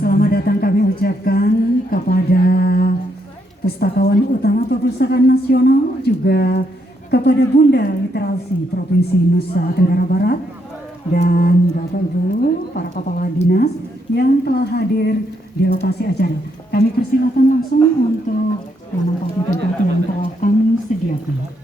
selamat datang kami ucapkan kepada Pustakawan Utama Perpustakaan Nasional, juga kepada Bunda Literasi Provinsi Nusa Tenggara Barat, dan Bapak Ibu para kepala dinas yang telah hadir di lokasi acara. Kami persilakan langsung untuk menempati tempat yang telah kami sediakan.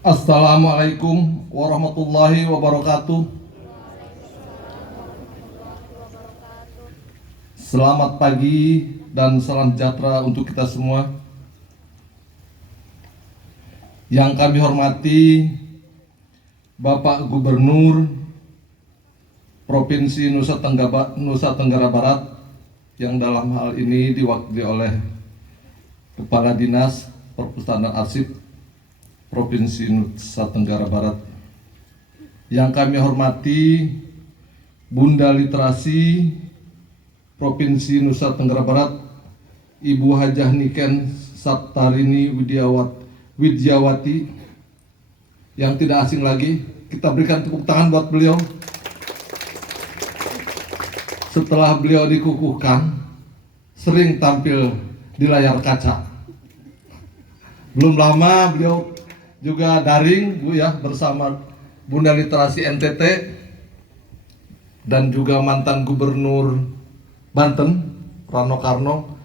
Assalamualaikum warahmatullahi wabarakatuh. Selamat pagi dan salam sejahtera untuk kita semua. Yang kami hormati Bapak Gubernur Provinsi Nusa Tenggara Barat, yang dalam hal ini diwakili oleh Kepala Dinas Perpustakaan dan Arsip Provinsi Nusa Tenggara Barat. Yang kami hormati Bunda Literasi Provinsi Nusa Tenggara Barat, Ibu Hajah Niken Saptarini Widyawati, yang tidak asing lagi. Kita berikan tepuk tangan buat beliau. Setelah beliau dikukuhkan, sering tampil di layar kaca. Belum lama beliau juga daring, Bu, ya, bersama Bunda Literasi NTT dan juga mantan Gubernur Banten Rano Karno,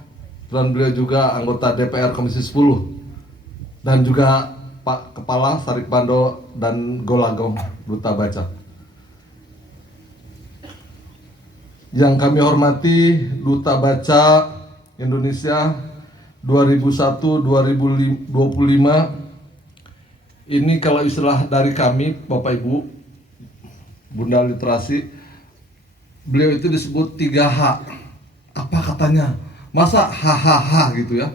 dan beliau juga anggota DPR Komisi 10, dan juga Pak Kepala Sarik Bando dan Golagong Duta Baca. Yang kami hormati Duta Baca Indonesia 2001-2025. Ini kalau istilah dari kami, Bapak Ibu, Bunda Literasi, beliau itu disebut 3H. Apa katanya? Masa hahaha gitu ya?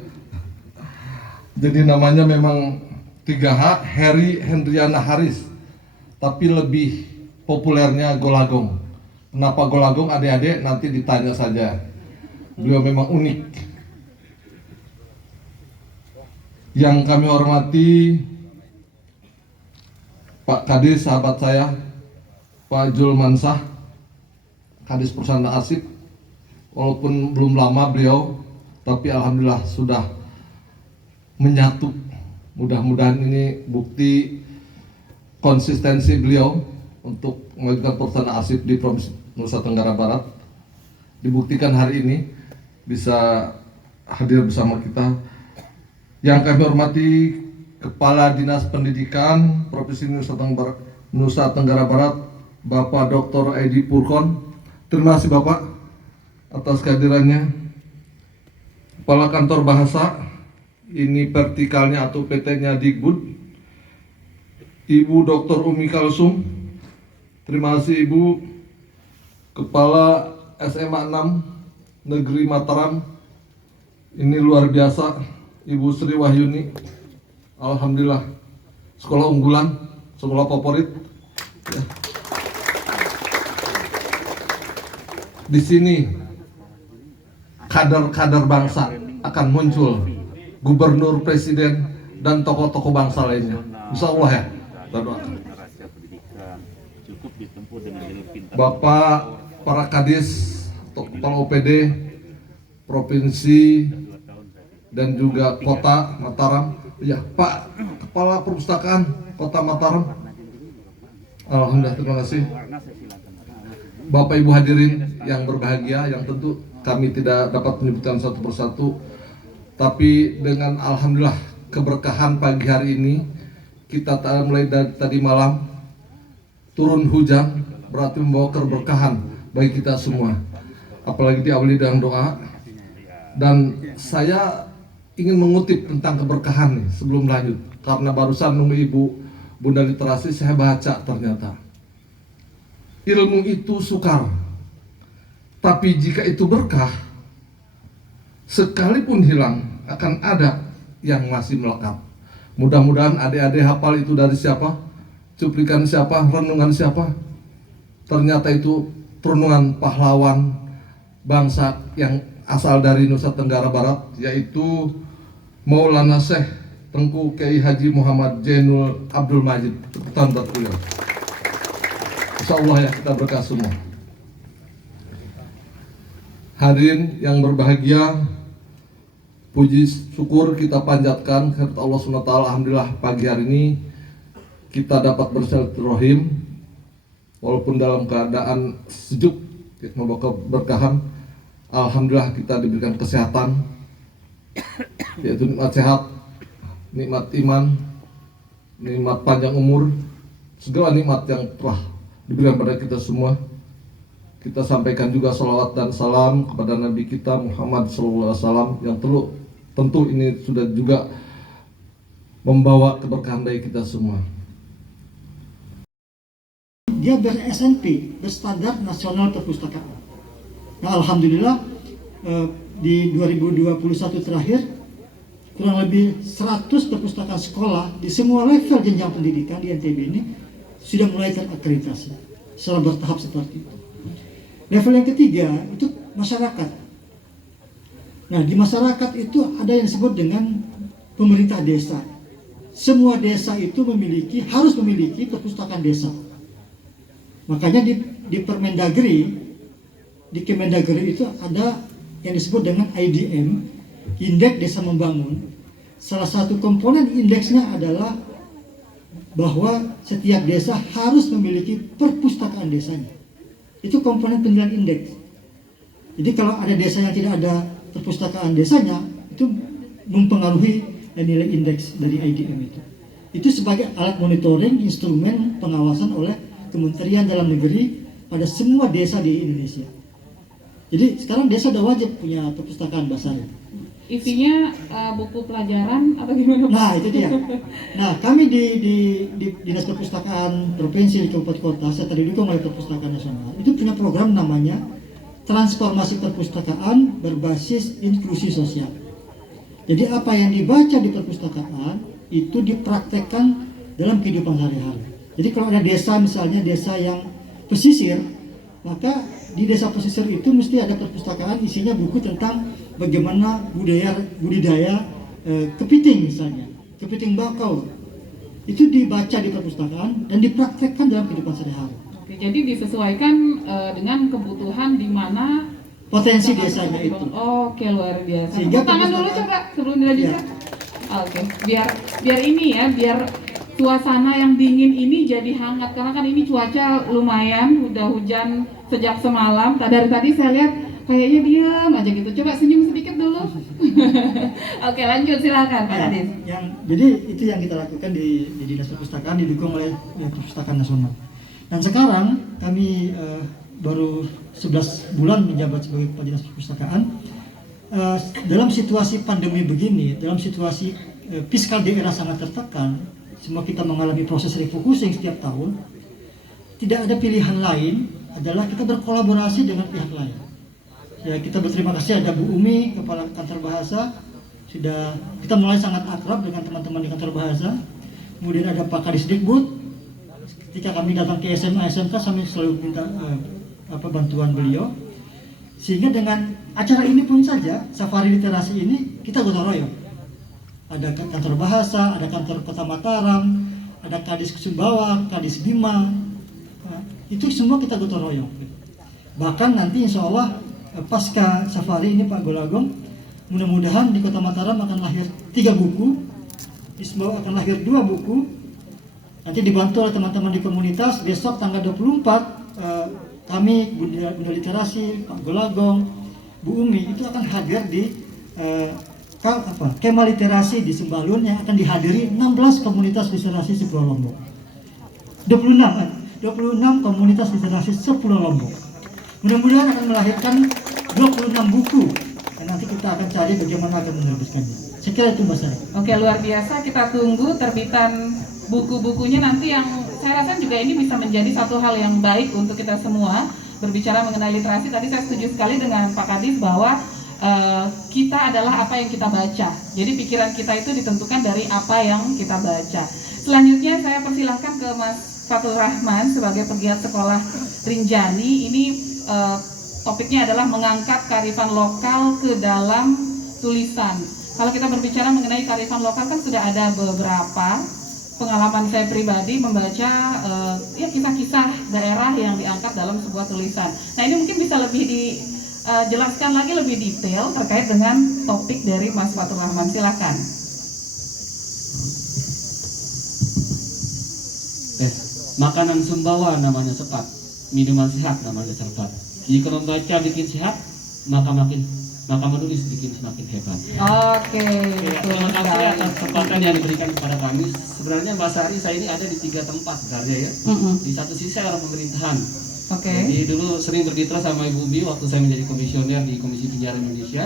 Jadi namanya memang 3H, Heri Hendriana Haris. Tapi lebih populernya Golagong. Kenapa Golagong, adik-adik nanti ditanya saja. Beliau memang unik. Yang kami hormati Pak Kadis, sahabat saya, Pak Jul Mansah, Kadis Perusahaan Arsip, walaupun belum lama beliau, tapi alhamdulillah sudah menyatu. Mudah-mudahan ini bukti konsistensi beliau untuk memajukan perusahaan arsip di Provinsi Nusa Tenggara Barat. Dibuktikan hari ini bisa hadir bersama kita. Yang kami hormati Kepala Dinas Pendidikan Provinsi Nusa Tenggara Barat, Bapak Dr. Edi Purkon. Terima kasih Bapak atas kehadirannya. Kepala Kantor Bahasa, ini vertikalnya atau PT-nya Dikbud, Ibu Dr. Umi Kalsum. Terima kasih Ibu. Kepala SMA 6 Negeri Mataram, ini luar biasa, Ibu Sri Wahyuni. Alhamdulillah, sekolah unggulan, sekolah favorit. Ya. Di sini kader-kader bangsa akan muncul, gubernur, presiden, dan tokoh-tokoh bangsa lainnya. Insya Allah ya. Bapak, para kadis, kepala OPD, provinsi, dan juga kota Mataram. Ya, Pak Kepala Perpustakaan Kota Mataram. Alhamdulillah, terima kasih. Bapak Ibu hadirin yang berbahagia, yang tentu kami tidak dapat menyebutkan satu persatu, tapi dengan alhamdulillah keberkahan pagi hari ini, kita mulai dari tadi malam turun hujan, berarti membawa keberkahan bagi kita semua. Apalagi diawali dengan doa. Dan saya ingin mengutip tentang keberkahan nih sebelum lanjut, karena barusan nunggu Ibu Bunda Literasi saya baca, ternyata ilmu itu sukar, tapi jika itu berkah, sekalipun hilang akan ada yang masih melekat. Mudah-mudahan adik-adik hafal itu dari siapa, cuplikan siapa, renungan siapa. Ternyata itu renungan pahlawan bangsa yang asal dari Nusa Tenggara Barat, yaitu Maulana Syekh Tengku Kiai Haji Muhammad Jainul Abdul Majid. Tepukan buat beliau. Insya Allah ya, kita berkah semua. Hadirin yang berbahagia, puji syukur kita panjatkan kepada Allah SWT. Alhamdulillah pagi hari ini kita dapat bersilaturahim walaupun dalam keadaan sejuk, membawa keberkahan. Alhamdulillah kita diberikan kesehatan, yaitu nikmat sehat, nikmat iman, nikmat panjang umur, segala nikmat yang telah diberikan pada kita semua. Kita sampaikan juga salawat dan salam kepada Nabi kita Muhammad SAW yang tentu ini sudah juga membawa keberkahan bagi kita semua. Dia ber-SNP, berstandar nasional perpustakaan. Nah, alhamdulillah di 2021 terakhir kurang lebih 100 perpustakaan sekolah di semua level jenjang pendidikan di NTB ini sudah mulai terakreditasi secara bertahap seperti itu. Level yang ketiga itu masyarakat. Nah, di masyarakat itu ada yang disebut dengan pemerintah desa. Semua desa itu harus memiliki perpustakaan desa. Makanya di Permendagri, di Kemendagri itu ada yang disebut dengan IDM, Indeks Desa Membangun. Salah satu komponen indeksnya adalah bahwa setiap desa harus memiliki perpustakaan desanya. Itu komponen penilaian indeks. Jadi kalau ada desa yang tidak ada perpustakaan desanya, itu mempengaruhi nilai indeks dari IDM itu. Itu sebagai alat monitoring, instrumen pengawasan oleh Kementerian Dalam Negeri pada semua desa di Indonesia. Jadi sekarang desa sudah wajib punya perpustakaan basari. Isinya buku pelajaran atau gimana? Nah, itu dia. Nah, kami di Dinas Perpustakaan Provinsi di Kabupaten Kota, saya tadi didukung oleh Perpustakaan Nasional, itu punya program namanya Transformasi Perpustakaan Berbasis Inklusi Sosial. Jadi apa yang dibaca di perpustakaan itu dipraktekkan dalam kehidupan sehari-hari. Jadi kalau ada desa, misalnya desa yang pesisir, maka di desa pesisir itu mesti ada perpustakaan isinya buku tentang bagaimana budidaya kepiting misalnya, kepiting bakau. Itu dibaca di perpustakaan dan dipraktekkan dalam kehidupan sehari-hari. Oke, jadi disesuaikan dengan kebutuhan di mana Potensi desanya itu. Oke, luar biasa. Sehingga Tepuk tangan dulu perpustakaan- coba sebelum dilanjutkan. Oke, biar ini ya, biar suasana yang dingin ini jadi hangat karena kan ini cuaca lumayan, udah hujan sejak semalam. Dari tadi saya lihat kayaknya diam aja gitu. Coba senyum sedikit dulu. Oke, lanjut silakan Pak Ya, Adis. jadi itu yang kita lakukan di Dinas Perpustakaan, didukung oleh Perpustakaan Nasional. Dan sekarang kami baru 11 bulan menjabat sebagai Kepala Dinas Perpustakaan. Dalam situasi pandemi begini, dalam situasi fiskal daerah sangat tertekan, semua kita mengalami proses refocusing setiap tahun. Tidak ada pilihan lain adalah kita berkolaborasi dengan pihak lain. Ya, kita berterima kasih ada Bu Umi, Kepala Kantor Bahasa, sudah kita mulai sangat akrab dengan teman-teman di Kantor Bahasa. Kemudian ada Pak Kadisdikbud. Ketika kami datang ke SMA SMK, kami selalu minta bantuan beliau. Sehingga dengan acara ini pun saja, safari literasi ini kita gotong royong. Ada Kantor Bahasa, ada Kantor Kota Mataram, ada Kadis Sumbawa, Kadis Bima. Nah, itu semua kita gotong royong. Bahkan nanti insya Allah pasca safari ini Pak Golagong, mudah-mudahan di Kota Mataram akan lahir 3 buku, di Sumbawa akan lahir 2 buku. Nanti dibantu oleh teman-teman di komunitas. Besok tanggal 24 kami Bunda Literasi, Pak Golagong, Bu Umi itu akan hadir di Kema Literasi di Sembalun yang akan dihadiri 16 komunitas literasi sepulau Lombok. 26 komunitas literasi sepulau Lombok. Mudah-mudahan akan melahirkan 26 buku dan nanti kita akan cari bagaimana akan menerbitkannya. Saya kira itu Mbak Sari. Oke, luar biasa. Kita tunggu terbitan buku-bukunya nanti yang saya rasa juga ini bisa menjadi satu hal yang baik untuk kita semua. Berbicara mengenai literasi, tadi saya setuju sekali dengan Pak Kadis bahwa kita adalah apa yang kita baca. Jadi pikiran kita itu ditentukan dari apa yang kita baca. Selanjutnya saya persilahkan ke Mas Fatul Rahman sebagai pegiat sekolah Rinjani. Ini topiknya adalah mengangkat kearifan lokal ke dalam tulisan. Kalau kita berbicara mengenai kearifan lokal kan sudah ada beberapa pengalaman saya pribadi membaca ya kisah-kisah daerah yang diangkat dalam sebuah tulisan. Nah ini mungkin bisa lebih dijelaskan lagi lebih detail terkait dengan topik dari Mas Fatul Rahman. Silahkan. Makanan Sumbawa namanya sepat, minuman sehat namanya cerbat. Jika membaca bikin sehat, maka menulis bikin semakin hebat. Oke, Terima kasih atas kesempatan yang diberikan kepada kami. Sebenarnya Mbak Sari, saya ini ada di 3 tempat sebenarnya ya. Di satu sisi saya orang pemerintahan. Oke. Jadi dulu sering bermitra sama Ibu Umi waktu saya menjadi komisioner di Komisi Penyiaran Indonesia.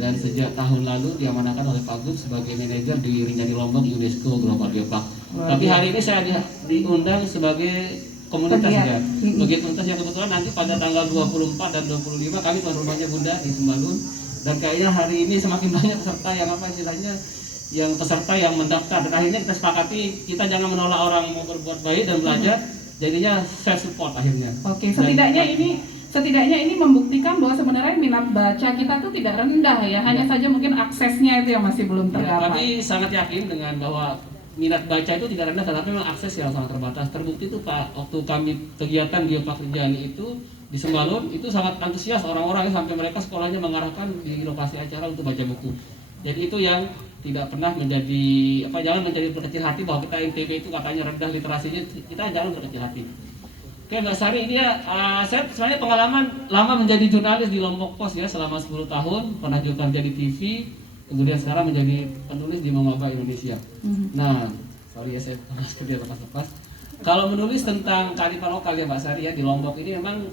Dan sejak tahun lalu diamanahkan oleh Pak Gub sebagai manajer di Rinjani Lombok UNESCO Global Geopark. Tapi hari ini saya diundang sebagai komunitas ya. Begitu komunitas yang kebetulan nanti pada tanggal 24 dan 25 kami tuan rumahnya Bunda di Sembalun. Dan kayaknya hari ini semakin banyak peserta yang peserta yang mendaftar. Dan akhirnya kita sepakati kita jangan menolak orang mau berbuat baik dan belajar. Jadinya saya support akhirnya. Oke, setidaknya ini membuktikan bahwa sebenarnya minat baca kita tuh tidak rendah ya. Hanya saja mungkin aksesnya itu yang masih belum tercapai. Kami sangat yakin dengan bahwa minat baca itu tidak rendah, tetapi memang akses yang sangat terbatas. Terbukti itu Pak, waktu kami kegiatan Geopark Rinjani itu di Sembalun itu sangat antusias orang-orang sampai mereka sekolahnya mengarahkan di lokasi acara untuk baca buku. Jadi itu yang tidak pernah menjadi jangan menjadi berkecil hati bahwa kita NTB itu katanya rendah literasinya, kita jangan berkecil hati. Oke Mbak Sari, ini ya saya sebenarnya pengalaman lama menjadi jurnalis di Lombok Pos ya selama 10 tahun, pernah juga jadi TV, kemudian sekarang menjadi penulis di Mongaba Indonesia. Nah, sorry ya saya kerja lepas-lepas. Kalau menulis tentang kearifan lokal ya Mbak Sari ya di Lombok ini memang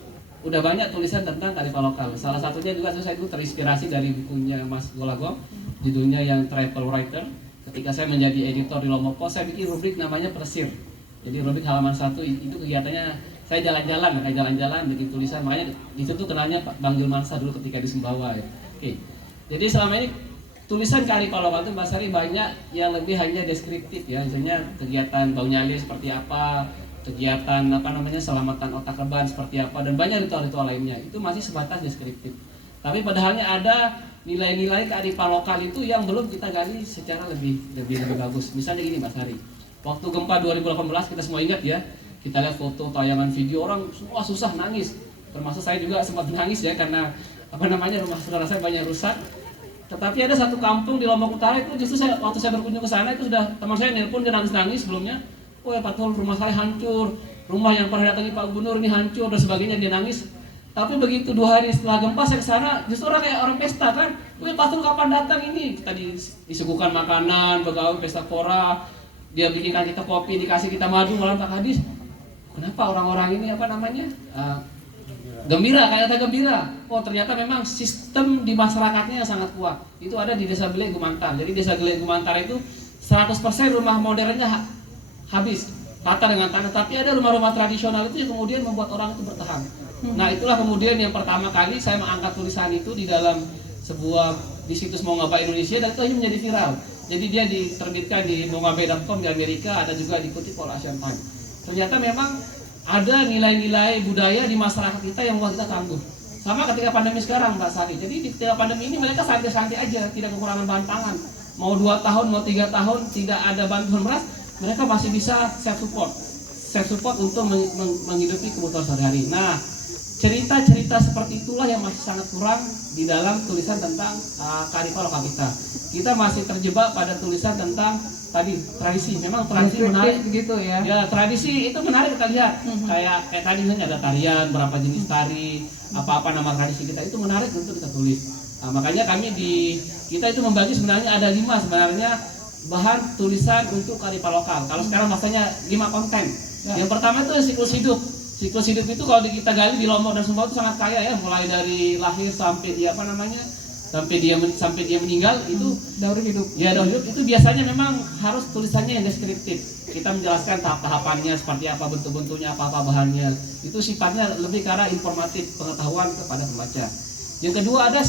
udah banyak tulisan tentang kearifan lokal. Salah satunya juga saya itu terinspirasi dari bukunya Mas Golagong, judulnya yang Travel Writer. Ketika saya menjadi editor di Lombok Pos, saya bikin rubrik namanya Persir. Jadi rubrik halaman 1 itu kegiatannya saya jalan-jalan bikin tulisan. Makanya di situ kenalnya Bang Julmansa dulu ketika di Sumbawa ya. Oke. Jadi selama ini tulisan kearifan lokal itu Mbak Sari banyak yang lebih hanya deskriptif ya, misalnya kegiatan Bau Nyali seperti apa, kegiatan selamatan otak reban seperti apa, dan banyak ritual-ritual lainnya. Itu masih sebatas deskriptif. Tapi padahalnya ada nilai-nilai kearifan lokal itu yang belum kita gali secara lebih bagus. Misalnya gini Mbak Sari, waktu gempa 2018 kita semua ingat ya, kita lihat foto, tayangan video, orang semua susah nangis. Termasuk saya juga sempat menangis ya, karena rumah saudara saya banyak rusak. Tetapi ada satu kampung di Lombok Utara itu justru waktu saya berkunjung ke sana itu sudah teman saya nelpon, dia nangis-nangis sebelumnya. Oh ya Pak Tol, rumah saya hancur, rumah yang pernah datangi Pak Gubernur ini hancur dan sebagainya, dia nangis. Tapi begitu 2 hari setelah gempa saya ke sana, justru orang kayak orang pesta kan. Wih Pak Tol kapan datang ini? Kita disuguhkan makanan, begawe pesta pora, dia bikinkan kita kopi, dikasih kita madu, malam Pak Kadis. Kenapa orang-orang ini gembira, kayak gembira. Oh ternyata memang sistem di masyarakatnya yang sangat kuat. Itu ada di Desa Gele Gumantar. Jadi Desa Gele Gumantar itu 100% rumah modernnya habis, rata dengan tanah. Tapi ada rumah-rumah tradisional itu yang kemudian membuat orang itu bertahan. Nah itulah kemudian yang pertama kali saya mengangkat tulisan itu di dalam di situs Mongabe Indonesia, dan itu hanya menjadi viral. Jadi dia diterbitkan di mongabe.com di Amerika, ada juga dikutip oleh Asian Times. Ternyata memang ada nilai-nilai budaya di masyarakat kita yang membuat kita tangguh. Sama ketika pandemi sekarang Mbak Sari. Jadi di ketika pandemi ini mereka santai-santai aja, tidak kekurangan bahan pangan. Mau 2 tahun, mau 3 tahun tidak ada bantuan beras, mereka masih bisa self support untuk menghidupi kebutuhan sehari-hari. Nah, cerita-cerita seperti itulah yang masih sangat kurang di dalam tulisan tentang kearifan lokal kita. Kita masih terjebak pada tulisan tentang tadi tradisi. Memang tradisi menarik gitu ya. Ya, tradisi itu menarik kita lihat. Kayak tadi misalnya ada tarian, berapa jenis tari, apa-apa nama tradisi kita, itu menarik untuk kita tulis. Nah, makanya kita itu membagi sebenarnya ada 5 sebenarnya bahan tulisan untuk kearifan lokal. Kalau sekarang masanya 5 konten. Yang pertama itu siklus hidup. Siklus hidup itu kalau kita gali di Lombok dan Sumbawa itu sangat kaya ya, mulai dari lahir sampai sampai dia meninggal itu Daur hidup. Ya, daur hidup itu biasanya memang harus tulisannya yang deskriptif. Kita menjelaskan tahap-tahapannya seperti apa, bentuk-bentuknya, apa-apa bahannya. Itu sifatnya lebih ke arah informatif, pengetahuan kepada pembaca. Yang kedua ada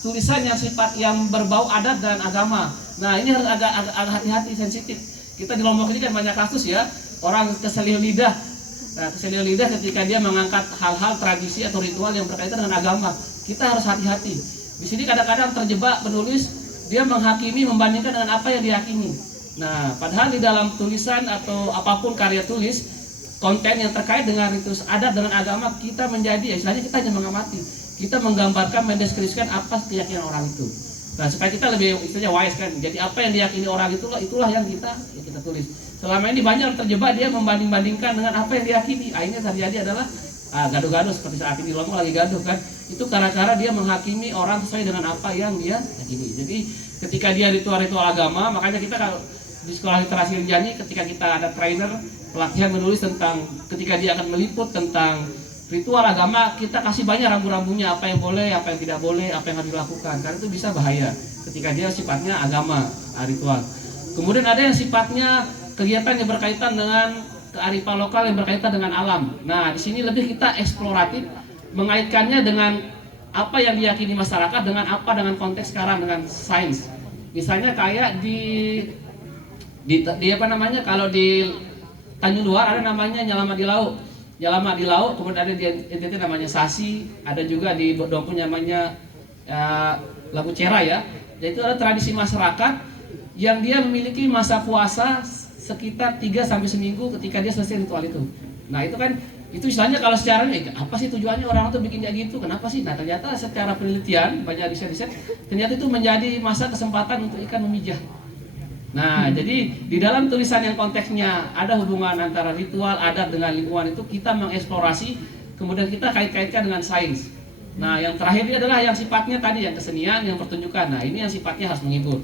tulisan yang sifat yang berbau adat dan agama. Nah, ini harus agak hati-hati, sensitif. Kita di Lombok ini kan banyak kasus ya, orang keselio lidah. Nah, keselio lidah ketika dia mengangkat hal-hal tradisi atau ritual yang berkaitan dengan agama. Kita harus hati-hati. Di sini kadang-kadang terjebak penulis, dia menghakimi, membandingkan dengan apa yang diyakini. Nah, padahal di dalam tulisan atau apapun karya tulis, konten yang terkait dengan ritus adat dengan agama, kita menjadi, istilahnya kita hanya mengamati. Kita menggambarkan, mendeskripsikan apa keyakinan orang itu. Nah, supaya kita lebih istilahnya wise kan. Jadi apa yang diyakini orang itulah yang kita tulis. Selama ini banyak terjebak dia membanding-bandingkan dengan apa yang diyakini. Akhirnya terjadi adalah gaduh-gaduh seperti saat ini Lombok lagi gaduh kan. Itu karena dia menghakimi orang sesuai dengan apa yang dia yakini. Jadi ketika dia ritual-ritual agama, makanya kita kalau di sekolah literasi Rinjani ketika kita ada trainer pelatihan menulis tentang ketika dia akan meliput tentang ritual agama, kita kasih banyak rambu-rambunya apa yang boleh, apa yang tidak boleh, apa yang harus dilakukan, karena itu bisa bahaya ketika dia sifatnya agama, ritual. Kemudian ada yang sifatnya kegiatan yang berkaitan dengan kearifan lokal yang berkaitan dengan alam. Nah, di sini lebih kita eksploratif, mengaitkannya dengan apa yang diyakini masyarakat dengan konteks sekarang dengan sains. Misalnya kayak di kalau di Tanjung Luar ada namanya nyelamat di laut, kemudian ada di NTT namanya sasi, ada juga di Dompu namanya lagu cera ya. Jadi itu ada tradisi masyarakat yang dia memiliki masa puasa sekitar 3 sampai seminggu ketika dia selesai ritual itu. Nah, itu istilahnya kalau secara apa sih tujuannya orang itu bikin kayak gitu? Kenapa sih? Nah, ternyata secara penelitian banyak riset ternyata itu menjadi masa kesempatan untuk ikan memijah. Nah, jadi di dalam tulisan yang konteksnya ada hubungan antara ritual, adat dengan lingkungan itu kita mengeksplorasi, kemudian kita kait-kaitkan dengan sains. Nah, yang terakhir ini adalah yang sifatnya tadi yang kesenian, yang pertunjukan. Nah, ini yang sifatnya harus menghibur.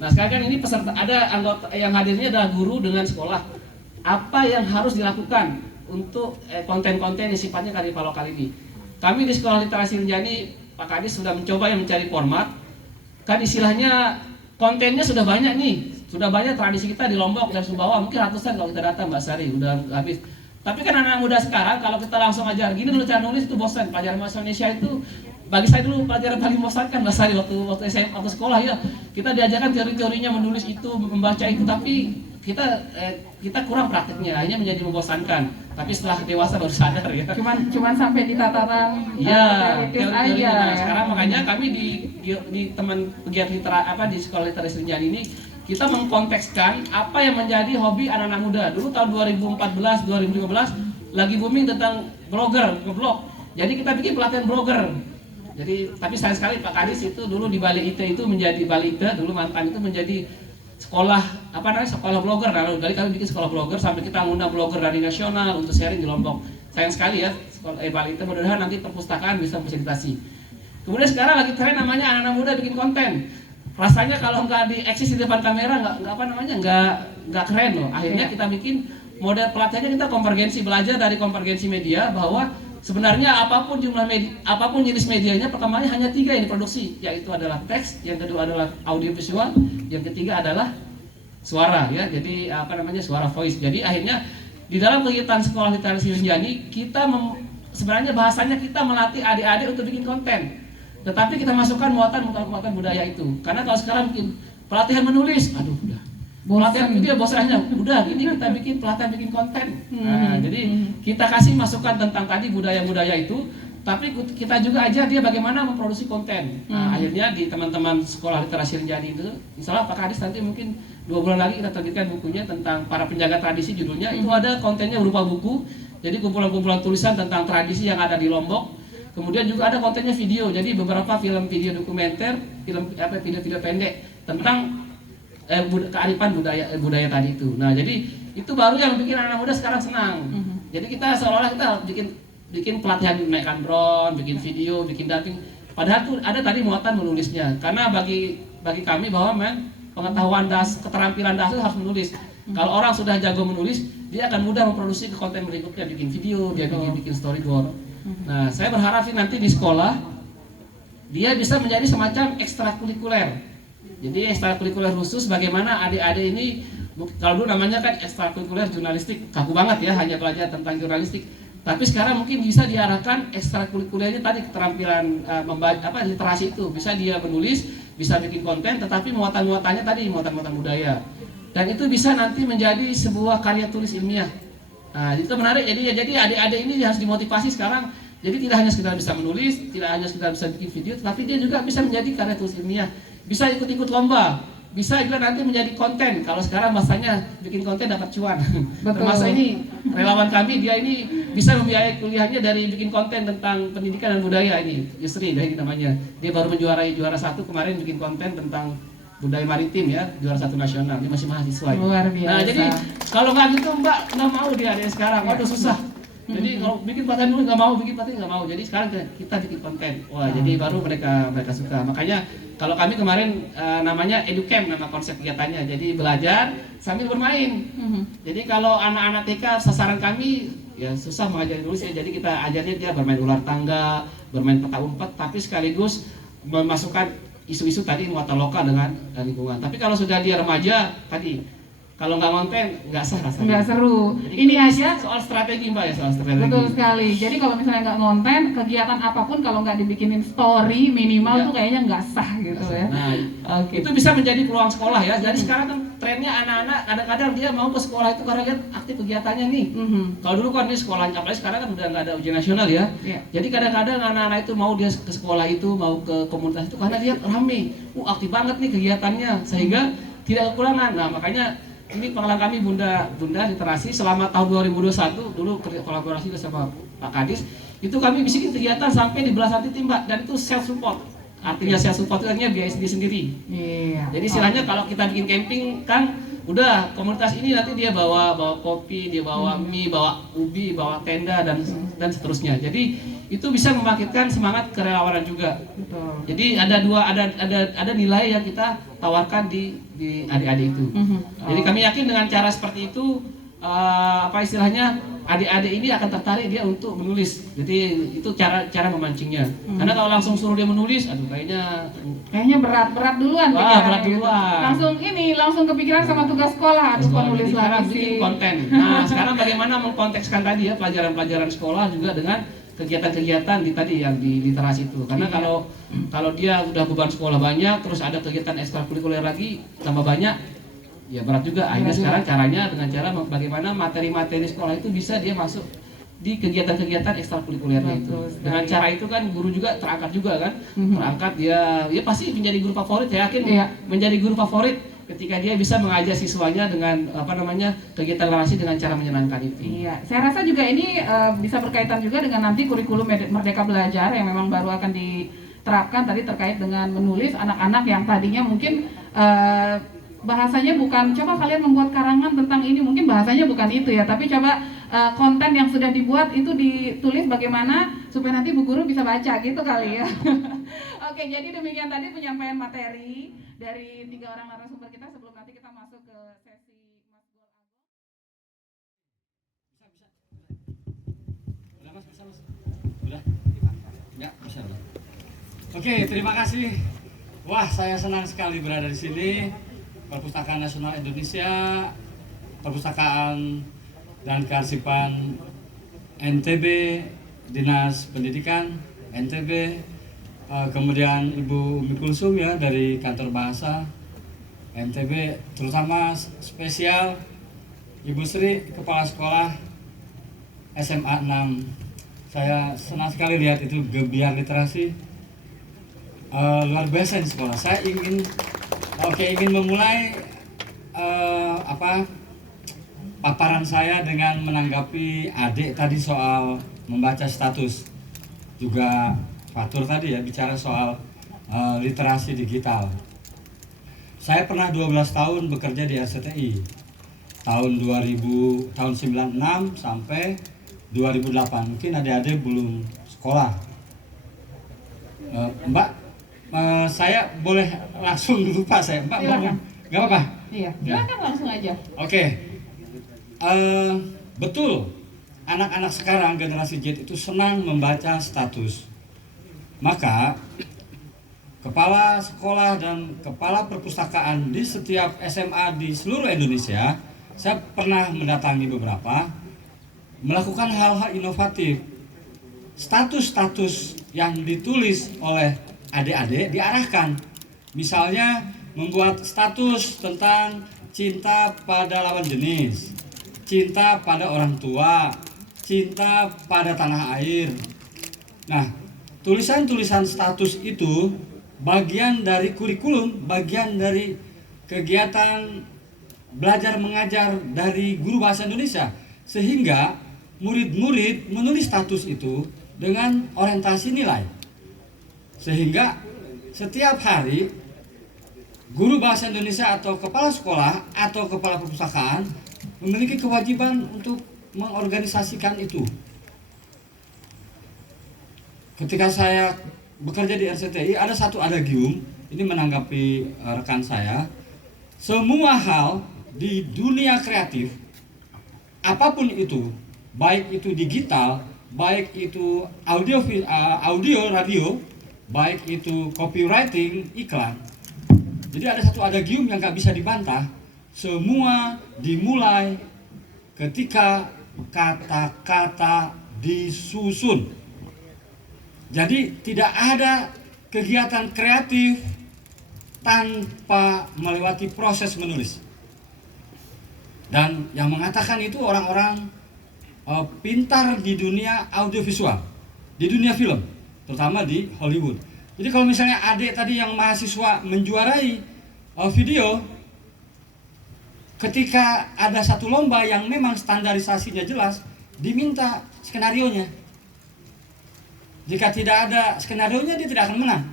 Nah, sekarang kan ini peserta ada anggota yang hadirnya adalah guru dengan sekolah. Apa yang harus dilakukan untuk konten-konten yang sifatnya kearifan lokal ini? Kami di Sekolah Literasi Rinjani, Pak Kadis sudah mencoba yang mencari format. Kan istilahnya kontennya sudah banyak nih, sudah banyak tradisi kita di Lombok dan Sumbawa, mungkin ratusan kalau kita datang Mbak Sari, udah habis. Tapi kan anak muda sekarang kalau kita langsung ajar gini dulu cara nulis itu bosan. Pelajaran bahasa Indonesia itu bagi saya dulu pelajaran paling bosankan Mbak Sari waktu SMA, waktu sekolah ya. Kita diajarkan teori-teorinya, menulis itu, membaca itu, tapi kita kurang praktiknya, akhirnya menjadi membosankan. Tapi setelah dewasa baru sadar ya. Cuman sampai di tataran teoritis aja. Nah, sekarang makanya kami di teman pegiat di Sekolah Literasi Rinjani ini kita mengkontekskan apa yang menjadi hobi anak-anak muda. Dulu tahun 2014, 2015 lagi booming tentang blogger, ngeblog. Jadi kita bikin pelatihan blogger. Jadi tapi sayang sekali Pak Kadis itu dulu di Bali IT itu menjadi Bali IT dulu mantan itu menjadi sekolah sekolah blogger. Lalu dari kami bikin sekolah blogger sampai kita ngundang blogger dari nasional untuk sharing di Lombok. Sayang sekali ya sekolah Bali IT, mudah-mudahan nanti perpustakaan bisa fasilitasi. Kemudian sekarang lagi tren namanya anak-anak muda bikin konten. Rasanya kalau nggak dieksis di depan kamera nggak keren loh. Akhirnya kita bikin model pelatihannya, kita konvergensi, belajar dari konvergensi media bahwa sebenarnya apapun jumlah media, apapun jenis medianya, pertamanya hanya 3 yang diproduksi, yaitu adalah teks, yang kedua adalah audio visual, yang ketiga adalah suara ya. Jadi suara voice. Jadi akhirnya di dalam kegiatan sekolah literasi Rinjani kita sebenarnya bahasanya kita melatih adik-adik untuk bikin konten. Tetapi kita masukkan muatan budaya itu. Karena kalau sekarang bikin pelatihan menulis, aduh udah. Pelatihan video bosannya, udah gini kita bikin pelatihan bikin konten. Nah, jadi kita kasih masukan tentang tadi budaya-budaya itu, tapi kita juga ajar dia bagaimana memproduksi konten. Nah, akhirnya di teman-teman sekolah literasi Rinjani itu, misalnya Pak Kadis nanti mungkin 2 bulan lagi kita terbitkan bukunya tentang para penjaga tradisi, judulnya itu ada kontennya berupa buku. Jadi kumpulan-kumpulan tulisan tentang tradisi yang ada di Lombok. Kemudian juga ada kontennya video, jadi beberapa film video dokumenter, video-video pendek tentang kearifan budaya tadi itu. Nah, jadi itu baru yang bikin anak muda sekarang senang. Jadi kita seolah-olah kita bikin pelatihan menaikkan drone, bikin video, bikin dubbing. Padahal tuh ada tadi muatan menulisnya. Karena bagi kami bahwa memang pengetahuan keterampilan dasar harus menulis. Kalau orang sudah jago menulis, dia akan mudah memproduksi konten berikutnya, bikin video, dia bikin storyboard. Nah, saya berharap sih nanti di sekolah dia bisa menjadi semacam ekstrakurikuler. Jadi ekstrakurikuler khusus bagaimana adik-adik ini, kalau dulu namanya kan ekstrakurikuler jurnalistik, kaku banget ya, hanya belajar tentang jurnalistik. Tapi sekarang mungkin bisa diarahkan ekstrakurikulernya tadi keterampilan literasi itu, bisa dia menulis, bisa bikin konten, tetapi muatan-muatannya tadi muatan-muatan budaya. Dan itu bisa nanti menjadi sebuah karya tulis ilmiah. Nah, itu menarik. Jadi adik-adik ini harus dimotivasi sekarang. Jadi tidak hanya sekedar bisa menulis, tidak hanya sekedar bisa bikin video, tetapi dia juga bisa menjadi karya tulis ilmiah. Bisa ikut-ikut lomba, bisa juga nanti menjadi konten. Kalau sekarang masanya bikin konten dapat cuan. Termasuk ini relawan kami, dia ini bisa membiayai kuliahnya dari bikin konten tentang pendidikan dan budaya ini. Yusri dari namanya. Dia baru menjuarai juara 1 kemarin bikin konten tentang budaya maritim ya, juara 1 nasional. Dia masih mahasiswa. Luar biasa. Nah, jadi kalau nggak gitu Mbak nggak mau dia sekarang. Waduh susah. Jadi kalau bikin pelatihan dulu nggak mau, bikin pelatihan nggak mau. Jadi sekarang kita bikin konten. Wah, jadi baru mereka suka. Makanya kalau kami kemarin namanya EduCamp nama konsep kegiatannya. Jadi belajar sambil bermain. Jadi kalau anak-anak TK sasaran kami ya susah mengajari nulis ya. Jadi kita ajarnya dia bermain ular tangga, bermain peta umpet, tapi sekaligus memasukkan isu-isu tadi muatan lokal dengan lingkungan. Tapi kalau sudah dia remaja tadi, kalau nggak konten nggak sah rasanya. Nggak seru. Jadi ini aja soal strategi Mbak ya, soal strategi. betul sekali. Jadi kalau misalnya nggak konten, kegiatan apapun kalau nggak dibikinin story minimal tuh kayaknya nggak sah gitu ya. Nah, itu bisa menjadi peluang sekolah ya. Jadi sekarang kan trennya anak-anak kadang-kadang dia mau ke sekolah itu karena lihat aktif kegiatannya nih. Kalau dulu kan di sekolah, apalagi sekarang kan udah nggak ada ujian nasional ya. Jadi kadang-kadang anak-anak itu mau dia ke sekolah itu, mau ke komunitas itu karena dia rame, aktif banget nih kegiatannya sehingga tidak kekurangan. Nah, makanya ini pengalaman kami Bunda Literasi selama tahun 2021 dulu kolaborasi bersama Pak Kadis, itu kami bikin kegiatan sampai di belasan titik Mbak, dan itu self support. Artinya self support itu artinya biaya sendiri. Jadi istilahnya kalau kita bikin camping kan udah komunitas ini nanti dia bawa kopi, dia bawa mie, bawa ubi, bawa tenda dan seterusnya. Jadi itu bisa membangkitkan semangat kerelawanan juga. Betul. Jadi ada nilai yang kita tawarkan di adik-adik itu. Jadi kami yakin dengan cara seperti itu istilahnya adik-adik ini akan tertarik dia untuk menulis. Jadi itu cara memancingnya. Karena kalau langsung suruh dia menulis, aduh kayaknya berat duluan. Berat duluan. Langsung kepikiran sama tugas sekolah, harus menulis lagi bikin konten. Nah, sekarang bagaimana mengkontekskan tadi ya pelajaran-pelajaran sekolah juga dengan kegiatan-kegiatan yang di literasi itu. Karena kalau dia udah beban sekolah banyak, terus ada kegiatan ekstrakurikuler lagi tambah banyak, ya berat juga. Akhirnya sekarang caranya dengan cara bagaimana materi-materi sekolah itu bisa dia masuk di kegiatan-kegiatan ekstrakurikulernya itu. Dengan cara itu kan guru juga terangkat juga kan, terangkat dia pasti menjadi guru favorit. Saya yakin menjadi guru favorit ketika dia bisa mengajak siswanya dengan kegiatan literasi dengan cara menyenangkan itu. Iya, saya rasa juga ini bisa berkaitan juga dengan nanti kurikulum Merdeka Belajar yang memang baru akan diterapkan tadi terkait dengan menulis anak-anak yang tadinya mungkin bahasanya bukan coba kalian membuat karangan tentang ini, mungkin bahasanya bukan itu ya, tapi coba konten yang sudah dibuat itu ditulis bagaimana supaya nanti bu guru bisa baca gitu kali ya. Oke, jadi demikian tadi penyampaian materi dari 3 orang narasumber kita sebelum nanti kita masuk ke sesi Mas Gol Agung. Udah? Ya, bisa. Oke, terima kasih. Wah, saya senang sekali berada di sini. Perpustakaan Nasional Indonesia, Perpustakaan dan Kearsipan NTB, Dinas Pendidikan NTB, kemudian Ibu Umi Kulsum ya dari Kantor Bahasa NTB, terutama spesial Ibu Sri, Kepala Sekolah SMA 6. Saya senang sekali lihat itu gebiar literasi, luar biasa di sekolah. Saya ingin memulai paparan saya dengan menanggapi adik tadi soal membaca status, juga Fatur tadi ya bicara soal literasi digital. Saya pernah 12 tahun bekerja di RCTI tahun 96 sampai 2008. Mungkin adik-adik belum sekolah. Mbak, saya boleh langsung lupa saya. Mbak, Silakan. nggak apa-apa? Iya, silakan langsung aja. Oke. Betul, anak-anak sekarang generasi Z itu senang membaca status. Maka kepala sekolah dan kepala perpustakaan di setiap SMA di seluruh Indonesia, saya pernah mendatangi beberapa, melakukan hal-hal inovatif. Status-status yang ditulis oleh adik-adik diarahkan. Misalnya membuat status tentang cinta pada lawan jenis, cinta pada orang tua, cinta pada tanah air. Nah, tulisan-tulisan status itu bagian dari kurikulum, bagian dari kegiatan belajar mengajar dari guru bahasa Indonesia, sehingga murid-murid menulis status itu dengan orientasi nilai, sehingga setiap hari guru bahasa Indonesia atau kepala sekolah atau kepala perpustakaan memiliki kewajiban untuk mengorganisasikan itu. Ketika saya bekerja di RCTI, ada satu adagium, ini menanggapi rekan saya, semua hal di dunia kreatif, apapun itu, baik itu digital, baik itu audio, radio, baik itu copywriting, iklan. Jadi ada satu adagium yang gak bisa dibantah, semua dimulai ketika kata-kata disusun. Jadi tidak ada kegiatan kreatif tanpa melewati proses menulis. Dan yang mengatakan itu orang-orang pintar di dunia audiovisual, di dunia film, terutama di Hollywood. Jadi kalau misalnya adik tadi yang mahasiswa menjuarai video, ketika ada satu lomba yang memang standarisasinya jelas, diminta skenarionya. Jika tidak ada skenarionya, dia tidak akan menang.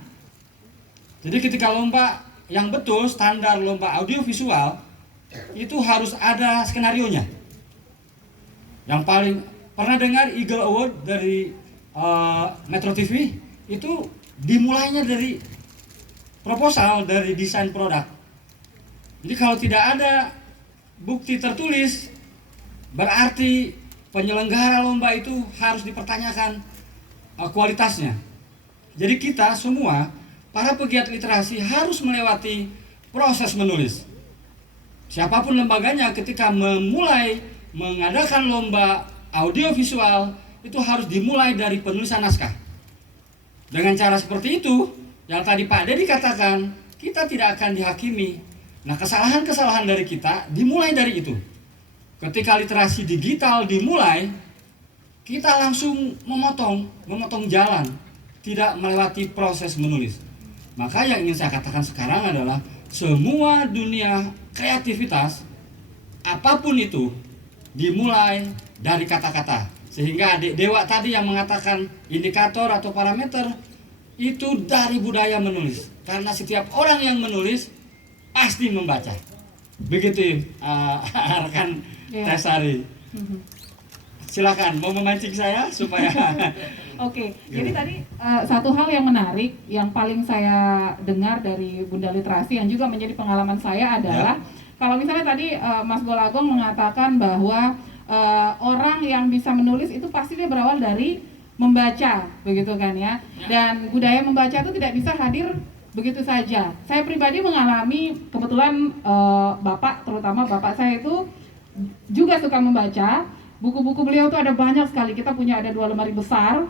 Jadi ketika lomba yang betul, standar lomba audiovisual, itu harus ada skenarionya. Yang paling pernah dengar Eagle Award dari Metro TV, itu dimulainya dari proposal, dari desain produk. Jadi kalau tidak ada bukti tertulis, berarti penyelenggara lomba itu harus dipertanyakan kualitasnya. Jadi kita semua, para pegiat literasi harus melewati proses menulis. Siapapun lembaganya ketika memulai mengadakan lomba audiovisual, itu harus dimulai dari penulisan naskah. Dengan cara seperti itu, yang tadi Pak Dedi katakan, kita tidak akan dihakimi. Nah, kesalahan-kesalahan dari kita dimulai dari itu. Ketika literasi digital dimulai, kita langsung memotong jalan, tidak melewati proses menulis. Maka yang ingin saya katakan sekarang adalah semua dunia kreativitas apapun itu dimulai dari kata-kata. Sehingga adik Dewa tadi yang mengatakan indikator atau parameter itu dari budaya menulis. Karena setiap orang yang menulis pasti membaca. Begitu rekan Tesari. Silakan mau memancing saya supaya Oke, jadi tadi satu hal yang menarik yang paling saya dengar dari Bunda Literasi yang juga menjadi pengalaman saya adalah kalau misalnya tadi Mas Golagong mengatakan bahwa orang yang bisa menulis itu pasti dia berawal dari membaca, begitu kan ya. Dan budaya membaca itu tidak bisa hadir begitu saja. Saya pribadi mengalami kebetulan Bapak, terutama Bapak saya itu juga suka membaca. Buku-buku beliau itu ada banyak sekali. Kita punya ada 2 lemari besar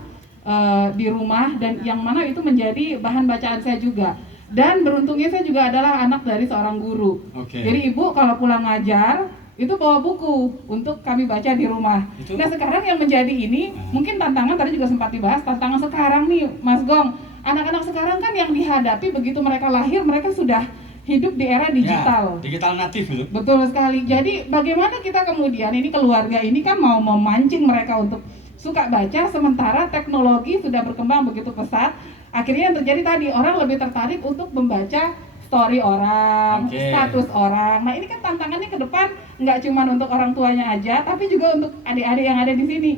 di rumah dan yang mana itu menjadi bahan bacaan saya juga. Dan beruntungnya saya juga adalah anak dari seorang guru. Jadi ibu kalau pulang ngajar itu bawa buku untuk kami baca di rumah. Nah sekarang yang menjadi ini mungkin tantangan tadi juga sempat dibahas, tantangan sekarang nih Mas Gong. Anak-anak sekarang kan yang dihadapi begitu mereka lahir mereka sudah hidup di era digital. Ya, digital natif itu. Betul sekali. Jadi bagaimana kita kemudian ini keluarga ini kan mau memancing mereka untuk suka baca sementara teknologi sudah berkembang begitu pesat. Akhirnya yang terjadi tadi orang lebih tertarik untuk membaca story orang, status orang. Nah ini kan tantangannya ke depan nggak cuma untuk orang tuanya aja, tapi juga untuk adik-adik yang ada di sini.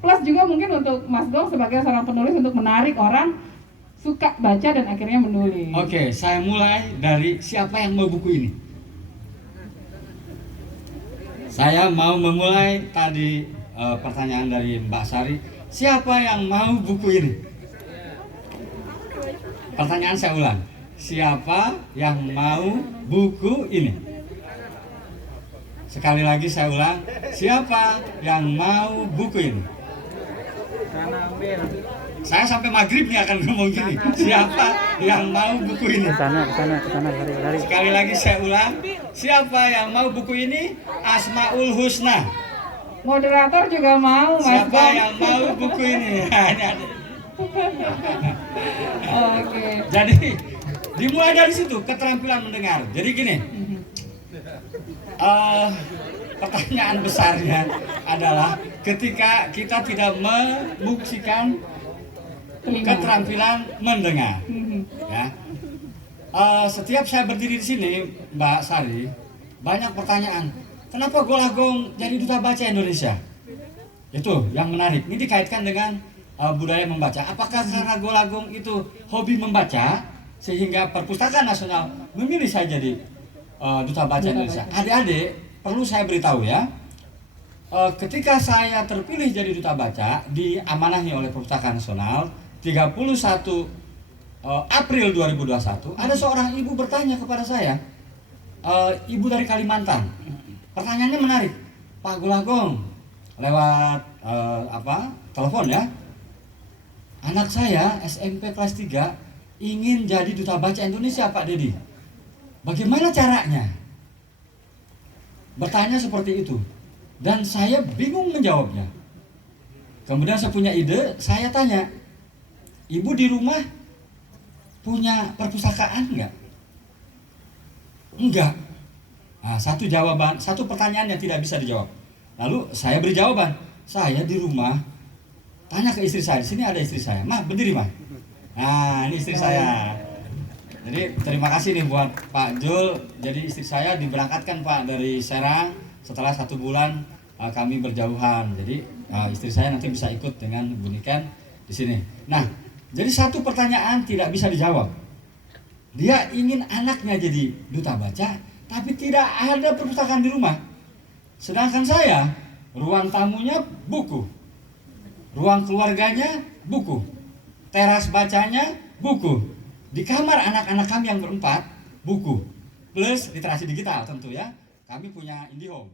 Plus juga mungkin untuk Mas Gong sebagai seorang penulis untuk menarik orang suka baca dan akhirnya menulis. Oke, saya mulai dari siapa yang mau buku ini. Saya mau memulai tadi pertanyaan dari Mbak Sari, siapa yang mau buku ini? Pertanyaan saya ulang, siapa yang mau buku ini? Sekali lagi saya ulang, siapa yang mau buku ini? Saya sampai maghrib nih akan ngomong gini, siapa yang mau buku ini? Kesana, lari. Sekali lagi saya ulang, siapa yang mau buku ini? Asmaul Husna. Moderator juga mau, Mas Siapa Gong. yang mau buku ini? Oke. Jadi dimulai dari situ keterampilan mendengar. Jadi gini, pertanyaan besarnya adalah ketika kita tidak membuktikan keterampilan mendengar. Ya. Setiap saya berdiri di sini, Mbak Sari, banyak pertanyaan. Kenapa Golagong jadi duta baca Indonesia? Itu yang menarik. Ini dikaitkan dengan budaya membaca. Apakah karena Golagong itu hobi membaca sehingga Perpustakaan Nasional memilih saya jadi duta baca Indonesia? Adik-adik, perlu saya beritahu ya. Ketika saya terpilih jadi duta baca, diamanahi oleh Perpustakaan Nasional 31 April 2021, ada seorang ibu bertanya kepada saya, ibu dari Kalimantan. Pertanyaannya menarik, Pak Golagong, lewat telepon ya. Anak saya SMP kelas 3 ingin jadi duta baca Indonesia, Pak Dedi. Bagaimana caranya? Bertanya seperti itu. Dan saya bingung menjawabnya. Kemudian saya punya ide, saya tanya, ibu di rumah punya perpustakaan enggak? Enggak. Nah, satu pertanyaan yang tidak bisa dijawab. Lalu saya beri jawaban, saya di rumah, tanya ke istri saya, di sini ada istri saya, Mah berdiri Mah. Nah ini istri saya. Jadi terima kasih nih buat Pak Jul. Jadi istri saya diberangkatkan Pak dari Serang. Setelah 1 bulan kami berjauhan. Jadi istri saya nanti bisa ikut dengan Bu Niken di sini. Nah, jadi satu pertanyaan tidak bisa dijawab. Dia ingin anaknya jadi duta baca, tapi tidak ada perpustakaan di rumah. Sedangkan saya, ruang tamunya buku, ruang keluarganya buku, teras bacanya buku, di kamar anak-anak kami yang berempat buku, plus literasi digital tentu ya. Kami punya IndiHome.